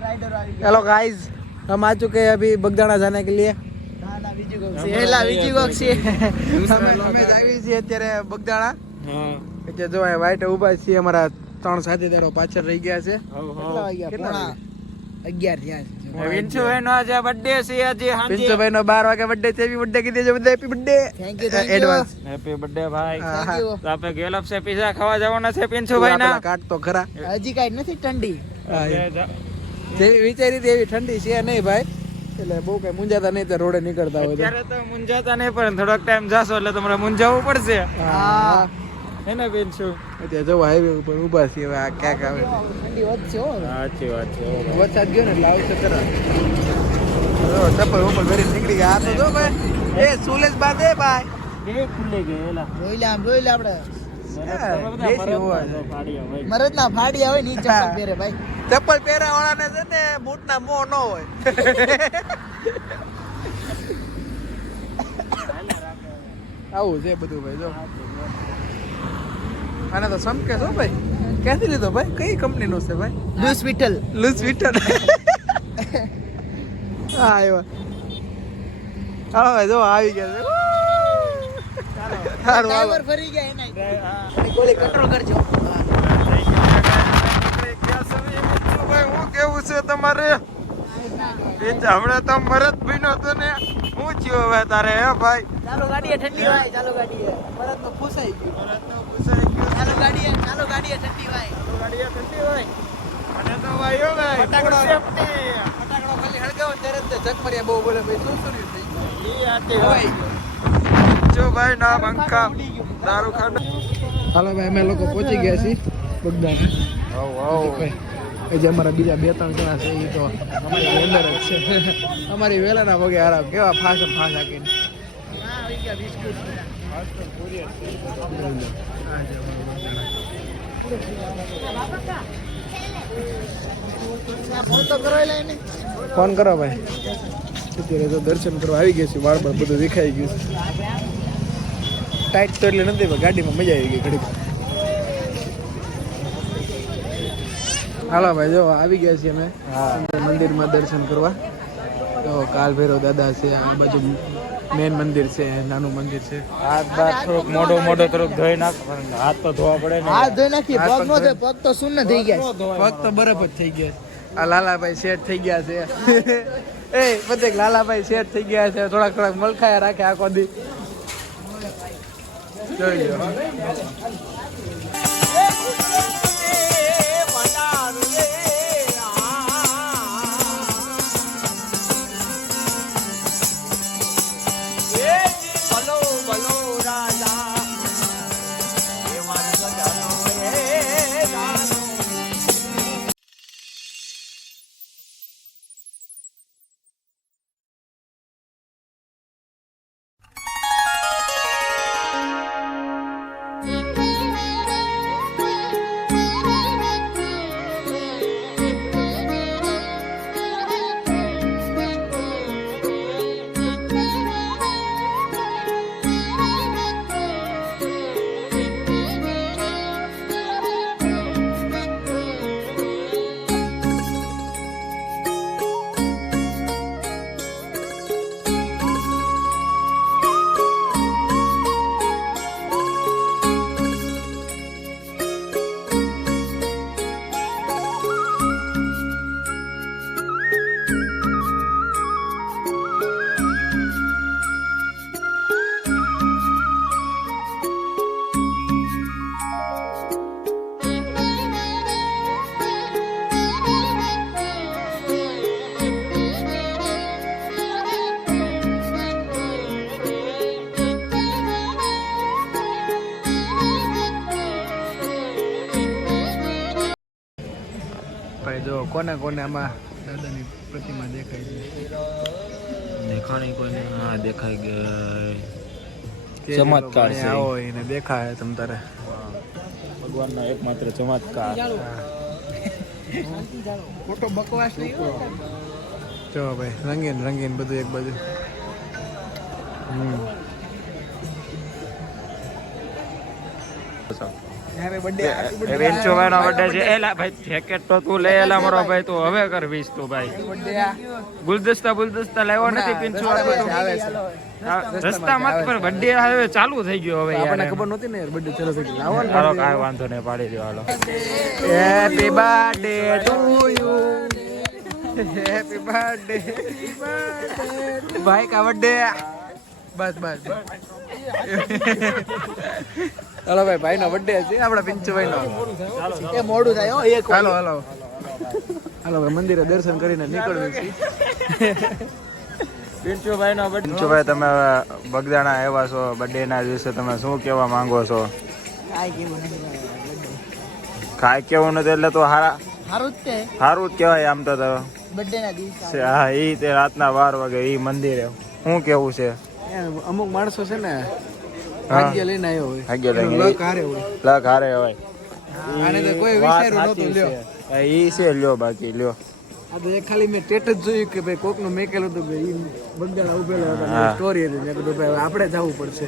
Rider આવી ગયા hello guys हम आ चुके हैं अभी बगदाना जाने के लिए ના ના બીજું કોક છે એલા બીજું કોક છે અમે અમે જ આવી છીએ અત્યારે બગદાણા એટલે જો આ વાઈટ ઊભા છીએ અમારા ત્રણ સાથીદારો પાછળ રહી ગયા છે કેટલા વાગ્યા કેટલા પોણા અગિયાર થયા છે વિંશુભાઈ નો આજે બર્થડે છે આજે હાંજે પિન્સુભાઈ નો બાર વાગે બર્થડે છે હેપી બર્થડે કીધી છે બધા happy birthday thank you thank you advance happy birthday ભાઈ થેન્ક યુ તો આપણે ગેલપ છે પીઝા ખાવા જવાના છે પિંશુભાઈ ના કાટ તો ખરા હજી કાઈ નથી ઠંડી હા, એ. જેવી વિચારી હતી એવી ઠંડી છે નહીં ભાઈ. એટલે બહુ કઈ મુંજાતા નહીં તો રોડે નીકળતા હોય તો. તો મુંજાતા નહીં પણ થોડોક ટાઈમ જાશો એટલે તમારે મુંજાવવું પડશે. હા. હે ને પિંશુ અત્યારે જો હાઈવે ઉપર ઊભા છીએ હવે આ ક્યાંક આવે ઠંડી વધશે હો સાચી વાત છે વરસાદ ગયો ને એટલે આવશે જો ચપ્પલ ઉપર ભરી નીકળી ગયા. આ તો જો ભાઈ એ સુલેશ બાદ એ ભાઈ. બે ખુલ્લે ગયેલા જોઈ લે આમ જોઈ લે આપણે. મરદ ના ફાડ્યા હોયની ચપ્પલ પહેરે ભાઈ. ચપ્પલ પહેરા વાળાને છે ને બૂટ ના મો ન હોય. આવું છે બધું ભાઈ જો. આને તો સમકે છો ભાઈ. ક્યાંથી લીધો ભાઈ? કઈ કંપની નો છે ભાઈ? લૂસ વિટલ લૂઝ વિટલ હા આવ્યો હા ભાઈ જો આવી ગયા છે. ડ્રાઈવર ફરી ગયા એના ગોળી કંટ્રોલ કરજો હું. કેવું છે તમારે હમણાં તો મરદ ભીનો તો ને હું થયો હવે તારે હે ભાઈ ચાલો ગાડીએ ઠંડી વાય ચાલો ગાડીએ. મરદ તો ફૂસાઈ ગયું. મરદ તો પૂછાઈ ગયું ચાલો ગાડીએ ચાલો ગાડીએ ઠંડી વાય. ગાડીએ ઠંડી તો ભાઈ ભાઈ ફટાકડો. ફટાકડો ખાલી હળગાવો ત્યારે જ તે ચકમરિયા બહુ બોલે. ભાઈ શું શું થઈ ગયું એ આતી હવાઈ હોય જો ભાઈ ના બંકા દારૂ ખાને હાલો ભાઈ અમે લોકો પહોંચી ગયા છીએ બગદાન જે અમારા બીજા બે ત્રણ જણા છે એ તો અમારી અંદર જ છે. અમારી વેલાના પગે આરામ કેવા ફાસ ફાસ હાકીને. ફોન કરો ભાઈ. તો દર્શન કરવા આવી ગયા છે વાળ બાળ બધું દેખાઈ ગયું છે. ટાઈટ તો એટલે નથી પણ ગાડીમાં મજા આવી ગઈ ઘડી હાલો ભાઈ જો આવી ગયા છીએ અમે. મંદિરમાં દર્શન કરવા. તો કાલ ભૈરવ દાદા છે આ બાજુ મેન મંદિર છે નાનું મંદિર છે. હાથ બાર થોડુંક મોઢો મોઢો થોડુંક ધોઈ નાખ હાથ તો ધોવા પડે ને. હાથ ધોઈ નાખી પગ નો છે પગ તો શૂન્ય થઈ ગયા. પગ તો બરફ જ થઈ ગયા આ લાલાભાઈ સેટ થઈ ગયા છે. એ બધે લાલાભાઈ સેટ થઈ ગયા છે. થોડાક થોડાક મલખાયા રાખે આખો દી. જોઈ કોને કોને આમાં દાદાની પ્રતિમા દેખાય છે દેખાણી કોઈને? હા દેખાઈ ગઈ. ચમત્કાર છે. આવો એને દેખાય તમ તારે. ભગવાનનો એકમાત્ર ચમત્કાર. ખોટો બકવાસ નહીં. જો ભાઈ રંગીન રંગીન બધું એક બાજુ. હમ. હેપી બર્થડે નો બર્થડે છે. એલા ભાઈ જેકેટ તો તું લે એલા મારો ભાઈ તું હવે કર વીસ તું ભાઈ ગુલદસ્તા ગુલદસ્તા લાવ્યો નથી પિંચુ બર્થડે હવે ચાલુ થઈ ગયો હવે આપણને ખબર નહોતી ને બર્થડે ચાલુ થઈ ગઈ. લાવો હાલો કાંઈ વાંધો નહીં પાડી દો હાલો. Happy birthday to you happy birthday ભાઈ કા બર્થડે બસ બસ. હલો ભાઈ ભાઈ નો બર્થડે છે. આપણા પિંચુભાઈ નો એ મોડું થાય હો એક હાલો હાલો. હાલો ભાઈ મંદિરે દર્શન કરીને નીકળવું છે. પિંચુભાઈ નો પિંચુભાઈ તમે બગદાણા આવ્યા છો બર્થડે ના દિવસે તમે શું કહેવા માંગો છો? કાઈ કેવું નથી કાંઈ કેવું નથી એટલે તો હારા સારું જ છે. સારું જ કહેવાય આમ તો બર્થડે ના દિવસે હા એ તે રાતના બાર વાગે એ મંદિરે. શું કેવું છે? અમુક માણસો છે ને ભાગ્ય લઈને આવ્યો હોય. ભાગ્ય લઈને. લક હારે હોય. લક હારે હોય. આને તો કોઈ વિચાર્યું નહોતું લ્યો. ઈ છે લ્યો બાકી લ્યો. આ તો ખાલી મેં ટેટ જ જોયું કે ભાઈ કોકનું મેકેલું હતું કે ઈ બગદાણા ઉભેલા હતા. સ્ટોરી હતી. મેં કીધું ભાઈ આપણે જવું પડશે.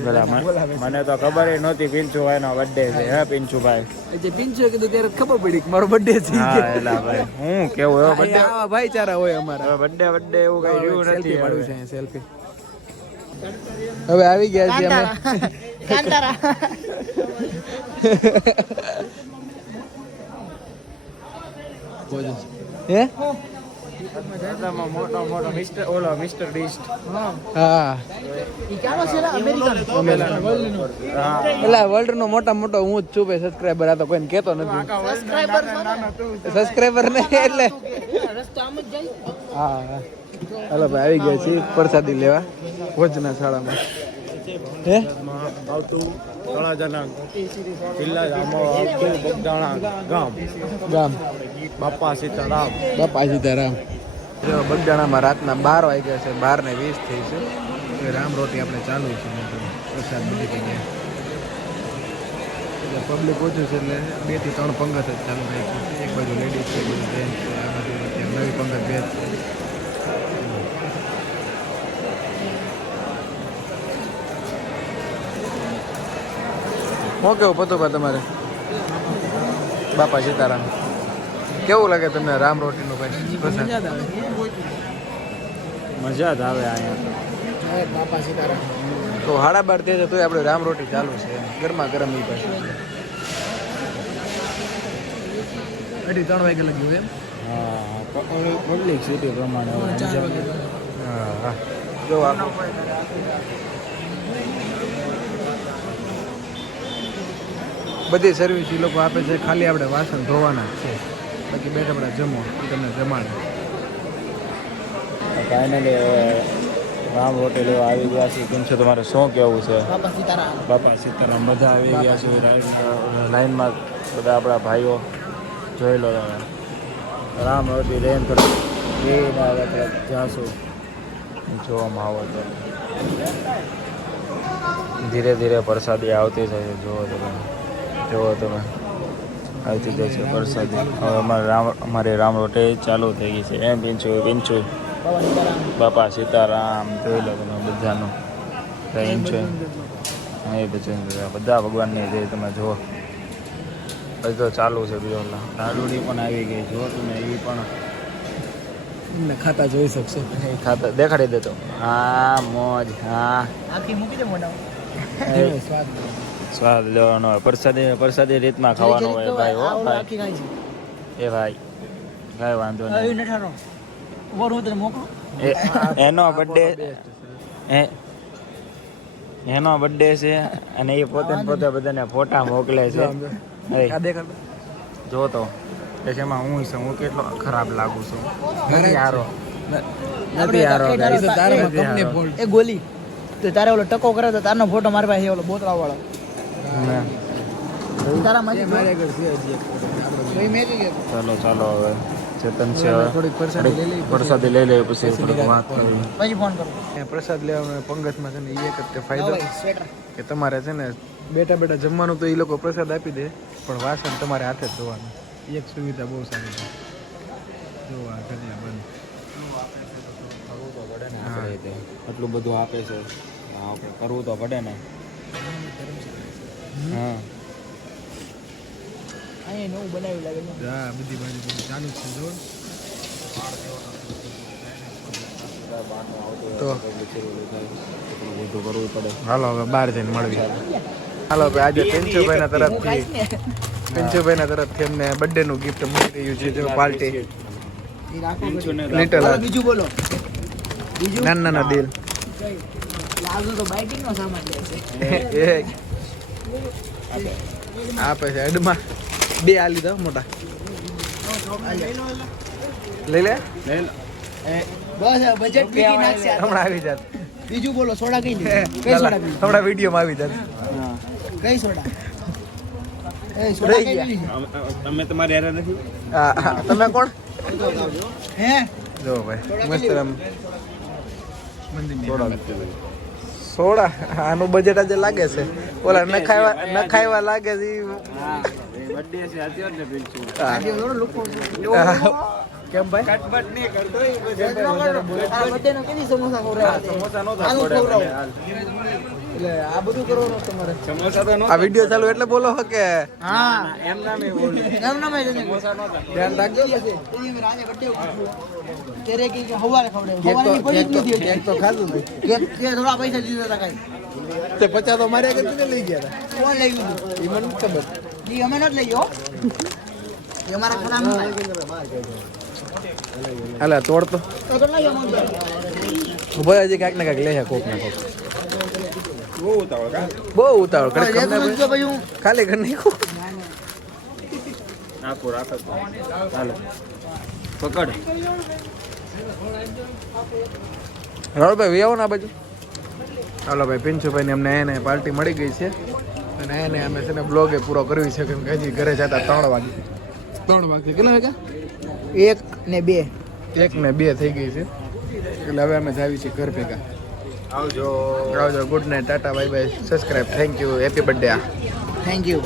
મને- તો ખબર એ નહોતી પિંચુભાઈ નો બર્થડે છે હે પિંચુભાઈ જે પિંચુ કીધું ત્યારે ખબર પડી કે મારો બર્થડે છે. હા એલા ભાઈ હું કેવું એવો બર્થડે આવા ભાઈચારા હોય અમારા. બર્થડે બર્થડે એવું કઈ રહ્યું નથી પડ્યું છે સેલ્ફી હવે આવી ગયા છીએ અમે. કાંતારા હે? મોટો મોટો મિસ્ટર ઓલો મિસ્ટર બીસ્ટ હા. ઈ ક્યાંનો છે લા? અમેરિકન? પેલા વર્લ્ડ નો મોટા મોટો હું જ છું ભાઈ સબસ્ક્રાઇબર આ તો કોઈને કહેતો નથી. સબસ્ક્રાઇબર ને એટલે. રસ્તો આમ જ જાય. હા હા. હાલો ભાઈ આવી ગયા છીએ પ્રસાદી લેવા. ભોજના શાળામાં. હે? આવતું તળાજાના ગામમાં આવતું બગદાણા ગામ. ગામ. બાપા સીતારામ. બાપા સીતારામ. જો બગદાણામાં રાતના બાર વાગ્યા છે બાર ને વીસ થઈ છે. રામ રોટી આપણે ચાલુ છે. પ્રસાદ બધી જગ્યાએ. એટલે પબ્લિક ઓછું છે એટલે બેથી ત્રણ પંગત જ ચાલુ થાય છે. એક બાજુ લેડીઝ છે એક બાજુ જેન્ટ્સ છે. આ બાજુ નવી પંગત બે છે. શું કેવું પતુભા તમારે? બાપા સીતારામ. કેવું લાગે તમને રામ રોટીનું ભાઈ? મજા જ આવે. અહીંયા બાપા સીતારામ. તો હાડા બાર તે તોય આપણે રામ રોટી ચાલુ છે. ગરમા ગરમ ઈ પાસે અઢી ત્રણ વાગે લગ્યું એમ? હા પબ્લિક સિટી પ્રમાણે હા હા. જો આ બધી સર્વિસ એ લોકો આપે છે. ખાલી આપણે વાસણ ધોવાના છે. બાકી બે કપડા જમો એ તમને જમાડે. ફાઇનલી રામ હોટેલ એવા આવી ગયા છે. કેમ છે તમારે? શું કેવું છે? બાપા સીતારામ. મજા બધા આવી ગયા છે. લાઈન- લાઈનમાં બધા આપણા ભાઈઓ જોઈ લો તમે. રામ રોટી રેન કરો એ જાશું જોવામાં આવો તો ધીરે ધીરે પ્રસાદી આવતી જાય જોવો તો તમે. જુઓ તમે આવતી જાય છે પ્રસાદી હવે અમારે રામ અમારી રામ રોટી ચાલુ થઈ ગઈ છે. એમ પીંચું પીંચું બાપા સીતારામ જોઈ લો તમે બધાનું. છે એ ભજન બધા ભગવાનની જે તમે જુઓ. હજી તો ચાલુ છે બીજો લાડુડી પણ આવી ગઈ. જુઓ તમે એવી પણ. ને ખાતા જોઈ શકશો. ખાતા દેખાડી દેતો હા મોજ હા. આખી મૂકી દે મોઢા સ્વાદ લેવાનો હોય. પ્રસાદી પ્રસાદી રીતમાં ખાવાનો હોય ભાઈ હો ભાઈ. એ ભાઈ કાંઈ વાંધો નહીં. એનો બર્થડે એનો બર્થડે છે અને એ પોતે પોતે બધાને ફોટા મોકલે છે. જો તો. એમાં જેમાં હું છું હું કેટલો ખરાબ લાગુ છું. નથી હારો. નથી હારો આપણે એ કંપની ગોલી. તો તારે ઓલો ટકો કરે તો તારનો ફોટો મારી પાસે ઓલો બોતરા વાળો ચાલો ચાલો હવે. ચેતન છે પ્રસાદી લઈ લે પછી પ્રસાદી લઈ લઈએ પછી પછી થોડીક વાત કરી. ફોન કરું. પ્રસાદ લેવાનો પંગતમાં છે ને એ એક જ તે ફાયદો કે તમારે છે ને બેઠા બેઠા જમવાનું તો એ લોકો પ્રસાદ આપી દે પણ વાસણ તમારે હાથે જ ધોવાનું. એ એક સુવિધા બહુ સારી છે. જો આ ઘડિયા બંધ. આટલું બધું આપે છે. આપણે કરવું તો પડે ને. હા. અહીંયા નવું બનાવ્યું લાગે છે. હા બધી બાજુ બધું ચાલુ છે જો. તો બધું કરવું પડે હાલો હવે બહાર જઈને મળવી. હાલો ભાઈ આજે પિંચુભાઈ તરફથી પિંચુભાઈ ના. તરફથી અમને બર્થડે નું ગિફ્ટ મળી રહ્યું છે જો પાર્ટી. લિટલ બોલો, બીજું બોલો. નાના નાના દિલ લાગુ તો બાઇકિંગ નો સામાન લે છે. આપે છે એડમાં બે આ લીધા મોટા. લઈ લે. બસ બજેટ નાખશે હમણાં આવી જાત. બીજું બોલો સોડા કઈ કઈ સોડા હમણાં વિડીયોમાં આવી જાત. કઈ સોડા? તમારે નથી? તમે કોણ? હે? જો ભાઈ મસ્ત આમ સોડા આનું બજેટ આજે લાગે છે. ઓલા નખાયવા નખાયવા લાગે છે કેમ ભાઈ? કટબટ નહીં કરતો આ બધાને કેવી સમોસા સમોસા નો ખવડાવો. એટલે આ બધું કરવાનું તમારે. સમોસા તો આ વિડિયો ચાલુ એટલે બોલો હો કે. હા. એમ ના મેં બોલ્યું એમ ના સમોસા નો ધ્યાન રાખજો. એની રાતે birthday ઉઠાવ્યો. કે હવારે ખવડે તો પડી જ નથી કેક તો ખાધું કેક કે થોડા પૈસા દીધા હતા કાંઈ. તે પચા તો માર્યા કે તને લઈ ગયા હતા. કોણ લઈ ગયું ઈ મને ખબર. ઈ અમે ન લઈ ગયો. એ અમારા ખાનામાં થાય. તોડ તો. ભાઈ હજી કાંઈક ને કાંઈક લે કોક ને કોક. બહુ ઉતાવળ કા બહુ ઉતાવળ હું ખાલી ઘર નહીં નાખો રાખો પકડ. રાહુલભાઈ વી આવો ને આ બાજુ. હાલો ભાઈ પિંચુભાઈ ને અમને એને પાર્ટી મળી ગઈ છે. અને એને અમે છે ને બ્લોગે પૂરો કરવી છે કેમ કે હજી ઘરે જતા ત્રણ વાગે. ત્રણ વાગે. કેટલા વાગ્યા? એક ને બે. એક ને બે થઈ ગઈ છે. એટલે હવે અમે જાવી છીએ ઘર ભેગા. આવજો. આવજો. Good night tata bye bye. Subscribe thank you happy birthday thank you